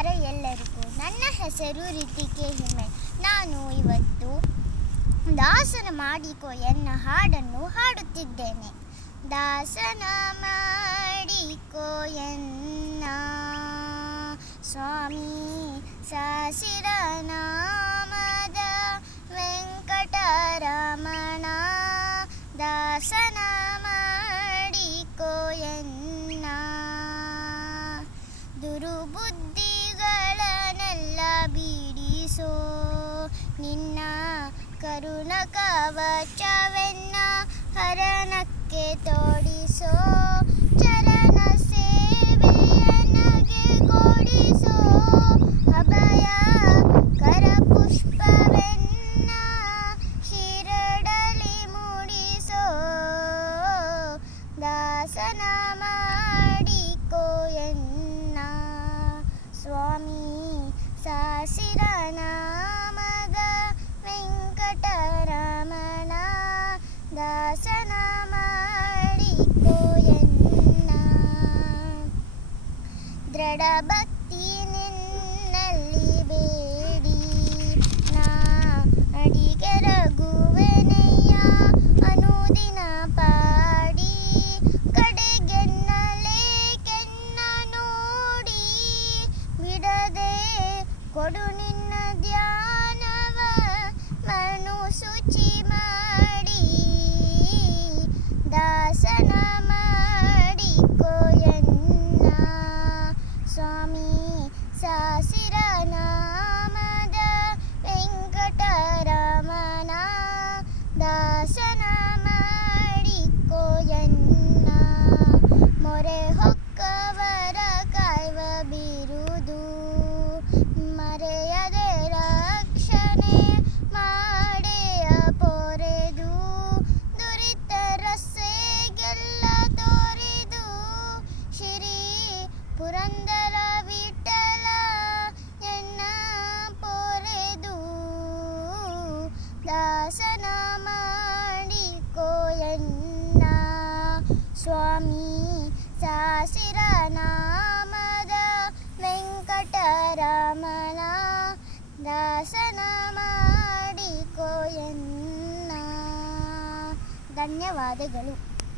ನಮಸ್ಕಾರ ಎಲ್ಲರಿಗೂ. ನನ್ನ ಹೆಸರು ರಿತಿಕೆ ಹಿಮೆ. ನಾನು ಇವತ್ತು ದಾಸನ ಮಾಡಿಕೋ ಎನ್ನ ಹಾಡನ್ನು ಹಾಡುತ್ತಿದ್ದೇನೆ. ದಾಸನ ಮಾಡಿಕೋ ಎನ್ನ ಸ್ವಾಮಿ ಸಾಸಿರ ನಾಮದ ವೆಂಕಟರಮಣ. ದಾಸನ ಮಾಡಿಕೋ ಎನ್ನ ದುರುಬುದ್ಧಿಗಳನ್ನೆಲ್ಲ ಬಿಡಿಸೋ ನಿನ್ನ ಕರುಣ ಕವಚವೆನ್ನ ಹರಣಕ್ಕೆ ತೋಡಿಸೋ. ಚರಣ ಸೇವೆಯನಗೆ ಕೊಡಿಸೋ ಅಭಯ ಕರಪುಷ್ಪವೆನ್ನ ಶಿರಡಲಿ ಮೂಡಿಸೋ. ದಾಸನ ಮಾಡಿಕೋ ಎನ್ನ ಸ್ವಾಮಿ ಸಾಸಿರ ನಾಮದ ವೆಂಕಟರಮಣ. ದಾಸನ ಮಾಡಿಕೋ ಎನ್ನ ದೃಢ ಭಕ್ತಿ ನಿನ್ನಲ್ಲಿ ಬೇಡಿ ನಾ ಅಡಿಗೆರಗುವೆನೆಯ ಅನುದಿನ ಪಾಡಿ. ಕಡೆಗೆನ್ನಲೇ ಕೆನ್ನ ನೋಡಿ ಬಿಡದೆ ಕೊಡು ನಿನ್ನ ಧ್ಯಾನವ ಮನು ಶುಚಿ ಮಾಡಿ. ದಾಸನ ಮಾಡಿಕೋ ಎನ್ನ ಸ್ವಾಮಿ ಸಾಸಿರ ನಾಮದ ವೆಂಕಟರಮಣ. ದಾಸನ ಮಾಡಿಕೋ ಎನ್ನ ಮೊರೆ ಹೊಕ್ಕವರ ಕಾಯ್ವ ಬಿರುದು ಮರೆಯದೆ ರಕ್ಷಣೆ ಮಾಡೆಯ ಪೊರೆದು. ದುರಿತ ರಸ್ಸೆಗೆಲ್ಲ ತೋರಿದು ಶ್ರೀ ಪುರಂದರ ವಿಠಲ ಎನ್ನ ಪೊರೆದು. ದಾಸನ ಮಾಡಿಕೋ ಎನ್ನ ಸ್ವಾಮಿ ಸಾಸಿರ ನಾಮದ ವೆಂಕಟರಮಣ. ದಾಸನ ಮಾಡಿಕೋ ಎನ್ನ. ಧನ್ಯವಾದಗಳು.